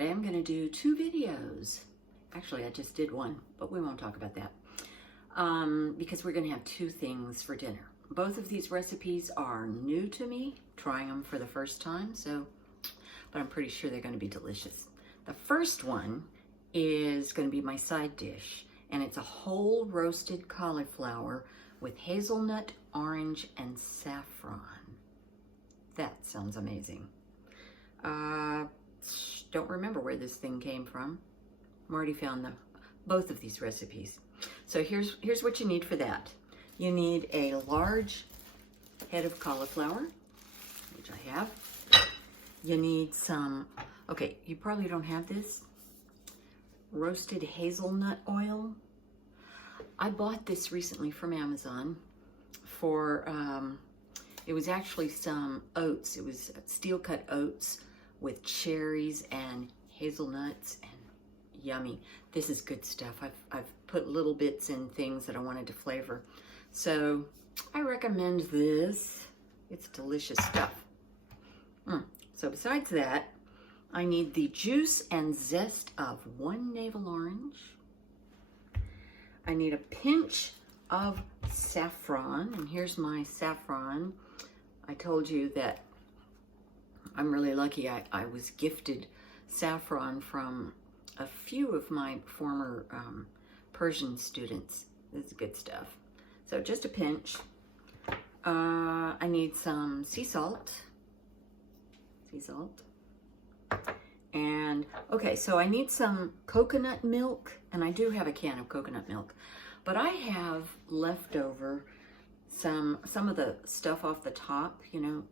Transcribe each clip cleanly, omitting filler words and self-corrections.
today I'm going to do 2 videos. Actually, I just did one, but we won't talk about that. Because we're going to have 2 things for dinner. Both of these recipes are new to me, trying them for the first time, but I'm pretty sure they're going to be delicious. The first one is going to be my side dish, and it's a whole roasted cauliflower with hazelnut, orange, and saffron. That sounds amazing. Don't remember where this thing came from. I already found both of these recipes. So here's what you need for that. You need a large head of cauliflower, which I have. You need some, okay, you probably don't have this, roasted hazelnut oil. I bought this recently from Amazon for, it was actually some oats. It was steel cut oats with cherries and hazelnuts, and yummy. This is good stuff. I've put little bits in things that I wanted to flavor. So I recommend this. It's delicious stuff. So besides that, I need the juice and zest of 1 navel orange. I need a pinch of saffron, and here's my saffron. I told you that I'm really lucky. I was gifted saffron from a few of my former Persian students. This is good stuff. So just a pinch. I need some sea salt. And okay, so I need some coconut milk, and I do have a can of coconut milk, but I have leftover some of the stuff off the top. You know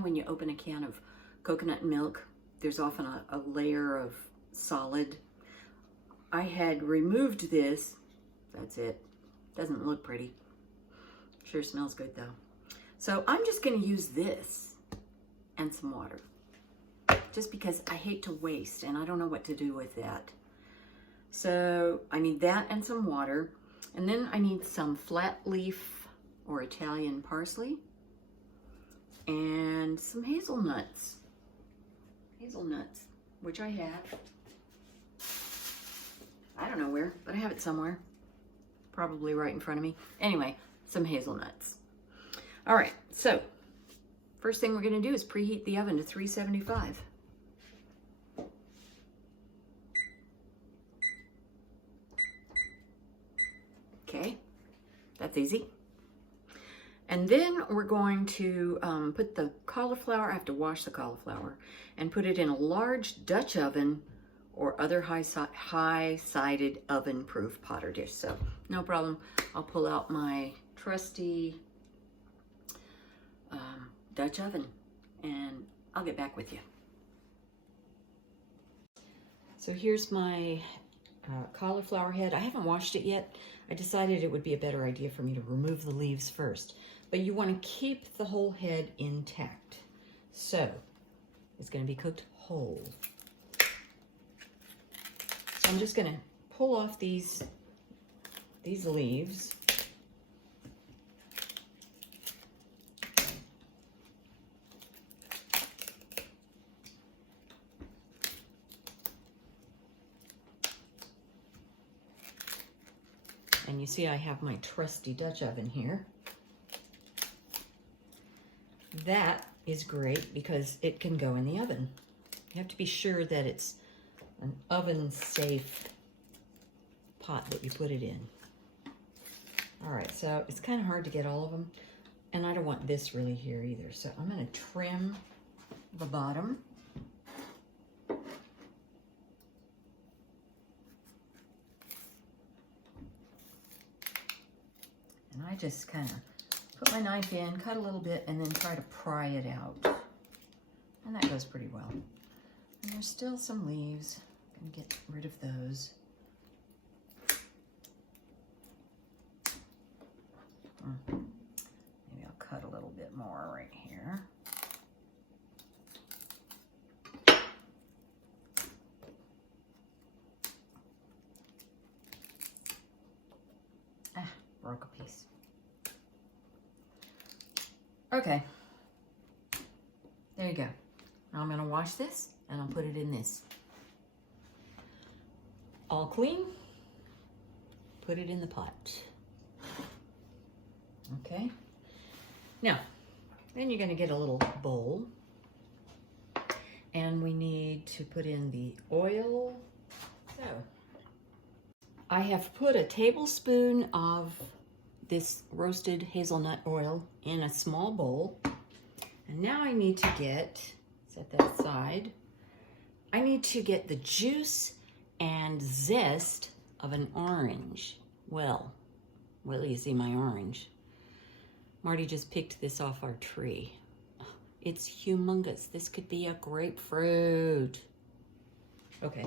when you open a can of coconut milk, there's often a layer of solid. I had removed this. That's it. Doesn't look pretty. Sure smells good though. So I'm just going to use this and some water, just because I hate to waste and I don't know what to do with that. So I need that and some water, and then I need some flat leaf or Italian parsley and some hazelnuts. Which I have. I don't know where, but I have it somewhere. Probably right in front of me. Anyway, some hazelnuts. All right, so first thing we're going to do is preheat the oven to 375. Okay, that's easy. And then we're going to put the cauliflower, I have to wash the cauliflower, and put it in a large Dutch oven or other high-sided oven-proof pot or dish. So no problem. I'll pull out my trusty Dutch oven and I'll get back with you. So here's my cauliflower head. I haven't washed it yet. I decided it would be a better idea for me to remove the leaves first, but you want to keep the whole head intact. So it's going to be cooked whole. So I'm just going to pull off these leaves. And you see I have my trusty Dutch oven here. That is great because it can go in the oven. You have to be sure that it's an oven-safe pot that you put it in. All right, so it's kind of hard to get all of them, and I don't want this really here either. So I'm going to trim the bottom. And I just kind of put my knife in, cut a little bit, and then try to pry it out. And that goes pretty well. And there's still some leaves. I'm going to get rid of those. Maybe I'll cut a little bit more right here. Broke a piece. Okay. There you go. Now I'm going to wash this and I'll put it in this. all clean. Put it in the pot. Okay. Now, then you're going to get a little bowl. And we need to put in the oil. So, I have put a tablespoon of this roasted hazelnut oil in a small bowl. And now I need to set that aside. I need to get the juice and zest of an orange. Well, you see my orange. Marty just picked this off our tree. It's humongous. This could be a grapefruit. Okay.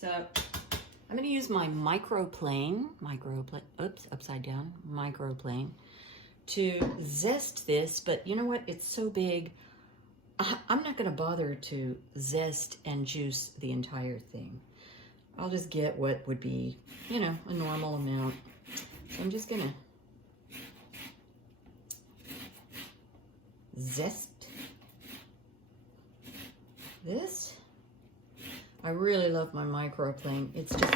So I'm going to use my microplane, upside down, microplane, to zest this. But you know what? It's so big. I'm not going to bother to zest and juice the entire thing. I'll just get what would be, a normal amount. So I'm just going to zest this. I really love my microplane. It's just,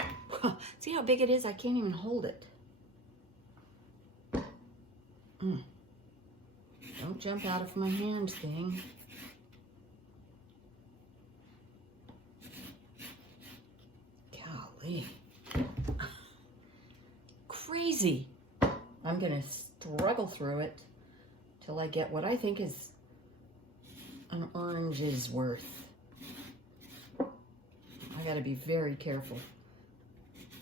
see how big it is? I can't even hold it. Don't jump out of my hand, thing. Golly. Crazy. I'm gonna struggle through it till I get what I think is an orange's worth. I gotta be very careful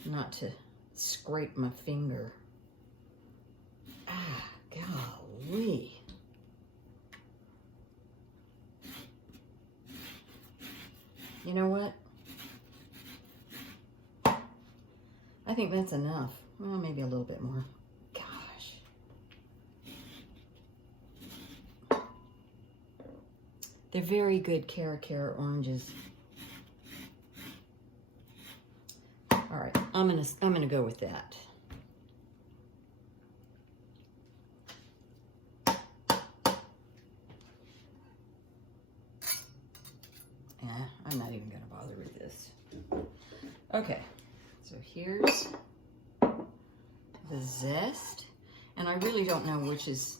not to scrape my finger. Ah, golly. You know what? I think that's enough. Well, maybe a little bit more. Gosh. They're very good Cara oranges. All right, I'm gonna go with that. I'm not even gonna bother with this. Okay, so here's the zest, and I really don't know which is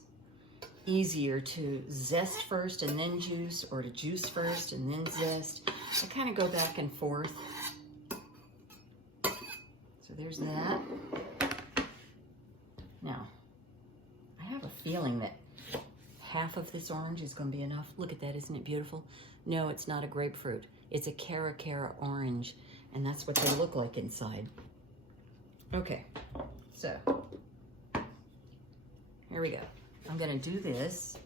easier, to zest first and then juice, or to juice first and then zest. I kind of go back and forth. So there's that. Now, I have a feeling that half of this orange is going to be enough. Look at that, isn't it beautiful? No, it's not a grapefruit. It's a Cara orange, and that's what they look like inside. Okay, so here we go. I'm going to do this.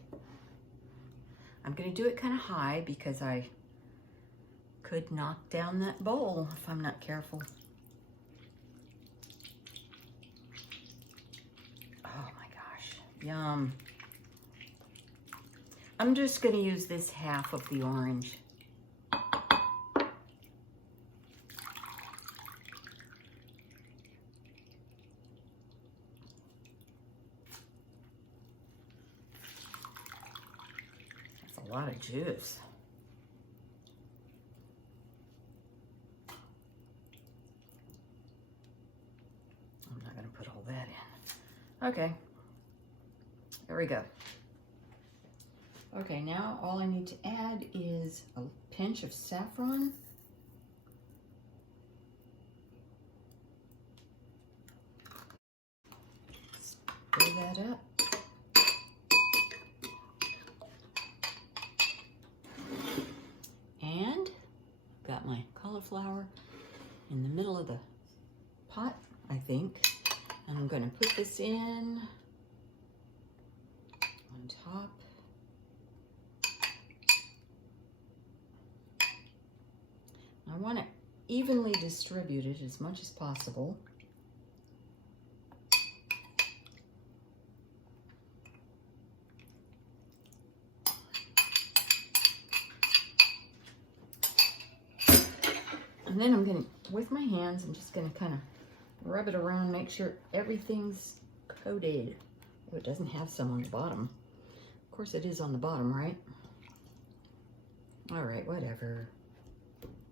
I'm going to do it kind of high because I could knock down that bowl if I'm not careful. Oh my gosh, yum. I'm just going to use this half of the orange. That's a lot of juice. I'm not going to put all that in. Okay, there we go. Okay, now all I need to add is a pinch of saffron. Stir that up. And got my cauliflower in the middle of the pot, I think. And I'm going to put this in on top. I want it evenly distributed as much as possible. And then I'm going to, with my hands, I'm just going to kind of rub it around, make sure everything's coated. Oh, it doesn't have some on the bottom. Of course it is on the bottom, right? All right, whatever.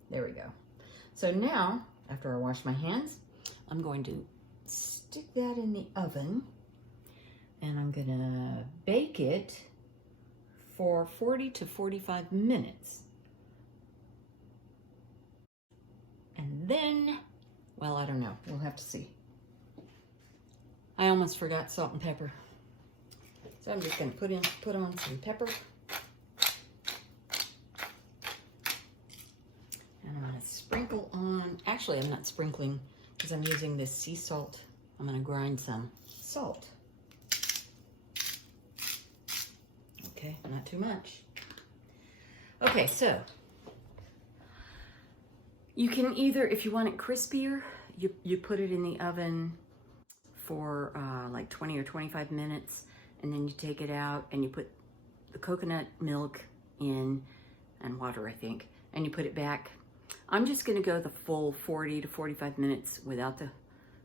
There we go. So now after I wash my hands. I'm going to stick that in the oven, and I'm gonna bake it for 40 to 45 minutes. And then, well, I don't know. We'll have to see. I almost forgot salt and pepper. So I'm just gonna put on some pepper. And I'm gonna sprinkle on, actually I'm not sprinkling because I'm using this sea salt. I'm gonna grind some salt. Okay, not too much. Okay, so you can either, if you want it crispier, you put it in the oven for like 20 or 25 minutes, and then you take it out and you put the coconut milk in and water, I think, and you put it back. I'm just gonna go the full 40 to 45 minutes without the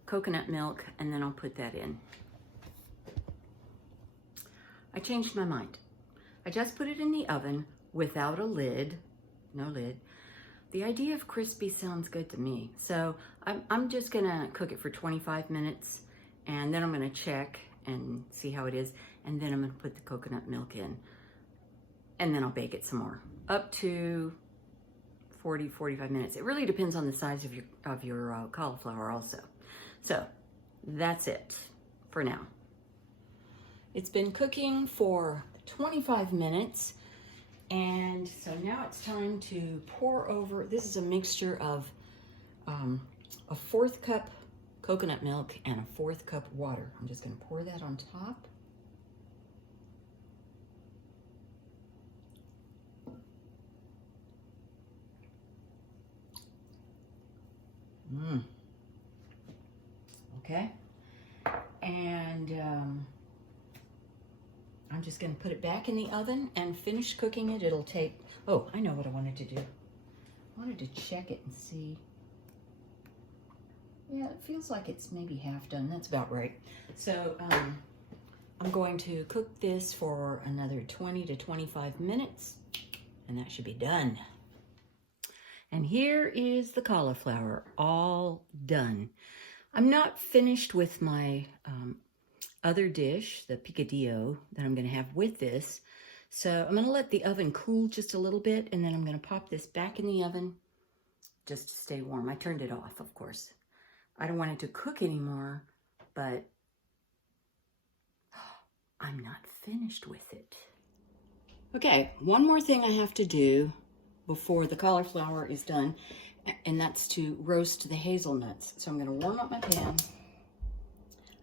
coconut milk, and then I'll put that in. I changed my mind. I just put it in the oven without a lid, no lid. The idea of crispy sounds good to me. So I'm just gonna cook it for 25 minutes, and then I'm gonna check and see how it is, and then I'm gonna put the coconut milk in, and then I'll bake it some more, up to 40, 45 minutes. It really depends on the size of your cauliflower also. So that's it for now. It's been cooking for 25 minutes, and so now it's time to pour over. This is a mixture of a 1/4 cup coconut milk and a 1/4 cup water. I'm just gonna pour that on top. Okay, and I'm just going to put it back in the oven and finish cooking it. It'll take, oh, I know what I wanted to do. I wanted to check it and see. Yeah, it feels like it's maybe half done. That's about right. So I'm going to cook this for another 20 to 25 minutes, and that should be done. And here is the cauliflower, all done. I'm not finished with my other dish, the picadillo, that I'm gonna have with this. So I'm gonna let the oven cool just a little bit, and then I'm gonna pop this back in the oven just to stay warm. I turned it off, of course. I don't want it to cook anymore, but I'm not finished with it. Okay, one more thing I have to do before the cauliflower is done, and that's to roast the hazelnuts. So I'm gonna warm up my pan.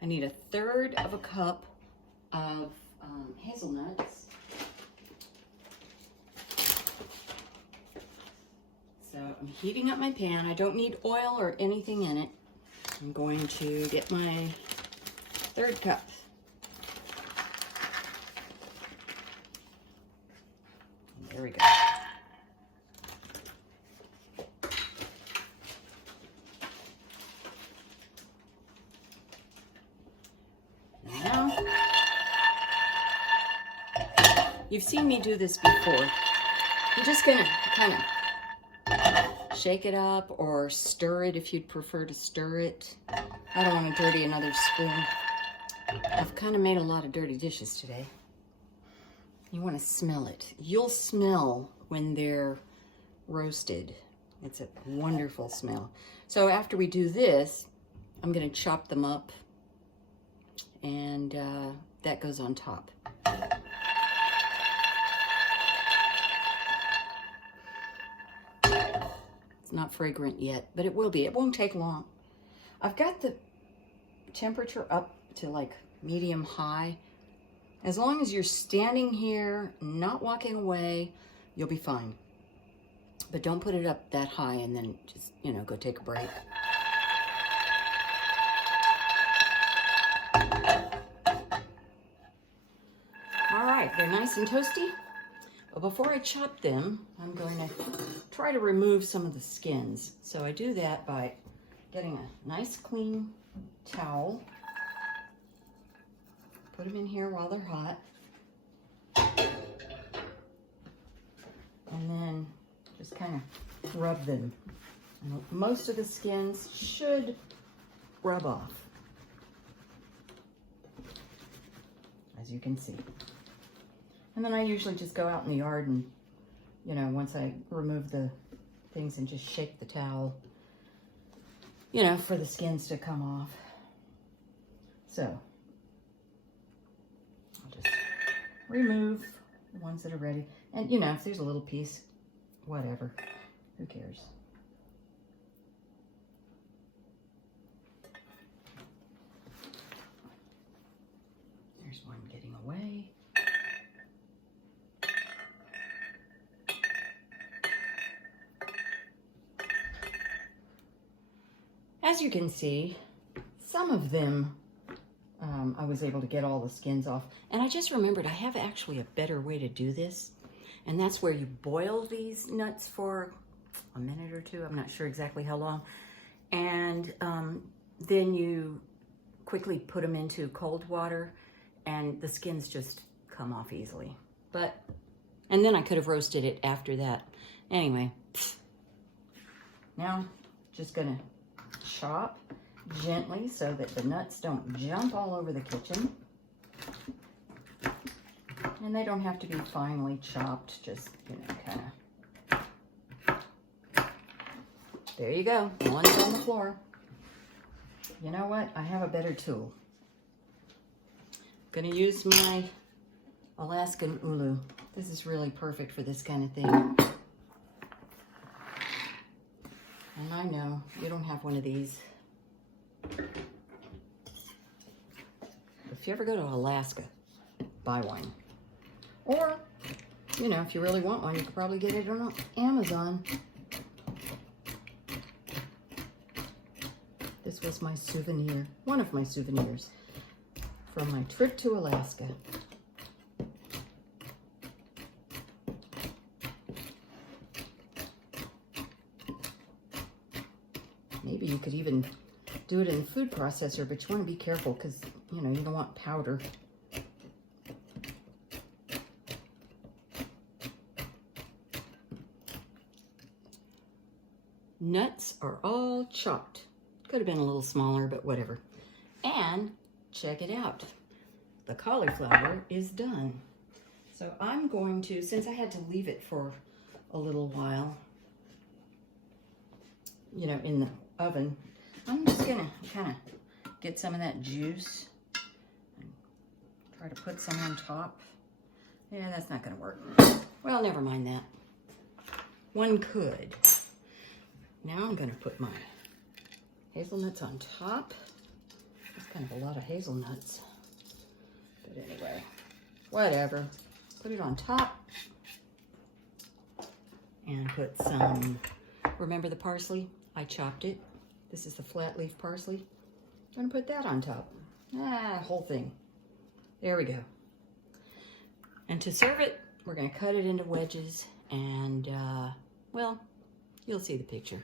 I need 1/3 cup of hazelnuts. So I'm heating up my pan. I don't need oil or anything in it. I'm going to get my 1/3 cup. There we go. Now, you've seen me do this before. I'm just gonna kind of shake it up or stir it if you'd prefer to stir it. I don't want to dirty another spoon. I've kind of made a lot of dirty dishes today. You want to smell it. You'll smell when they're roasted. It's a wonderful smell. So after we do this, I'm going to chop them up, and that goes on top. It's not fragrant yet, but it will be. It won't take long. I've got the temperature up to like medium high. As long as you're standing here, not walking away, you'll be fine. But don't put it up that high and then just, you know, go take a break. All right, they're nice and toasty. But before I chop them, I'm going to try to remove some of the skins. So I do that by getting a nice clean towel. Put them in here while they're hot. And then just kind of rub them And most of the skins should rub off, as you can see. And then I usually just go out in the yard and, you know, once I remove the things and just shake the towel, you know, for the skins to come off. So I'll just remove the ones that are ready. And, you know, if there's a little piece, whatever, who cares? There's one getting away. As you can see, some of them I was able to get all the skins off. And I just remembered I have actually a better way to do this. And that's where you boil these nuts for a minute or two. I'm not sure exactly how long. And then you quickly put them into cold water and the skins just come off easily. And then I could have roasted it after that. Anyway, now just gonna chop gently so that the nuts don't jump all over the kitchen. And they don't have to be finely chopped, just, you know, kind of. There you go, one's on the floor. You know what? I have a better tool. I'm gonna use my Alaskan ulu. This is really perfect for this kind of thing. And I know you don't have one of these. If you ever go to Alaska, buy one. Or, you know, if you really want one, you could probably get it on Amazon. This was my souvenir, one of my souvenirs from my trip to Alaska. Maybe you could even do it in the food processor, but you want to be careful because, you know, you don't want powder. Nuts are all chopped. Could have been a little smaller, but whatever. And check it out. The cauliflower is done. So I'm going to, since I had to leave it for a little while, you know, in the oven, I'm just gonna kind of get some of that juice and try to put some on top. Yeah, that's not gonna work. Well, never mind that. One could. Now I'm gonna put my hazelnuts on top. That's kind of a lot of hazelnuts. But anyway, whatever. Put it on top. And put some, remember the parsley? I chopped it. This is the flat leaf parsley. I'm gonna put that on top. Whole thing. There we go. And to serve it, we're gonna cut it into wedges and, well, you'll see the picture.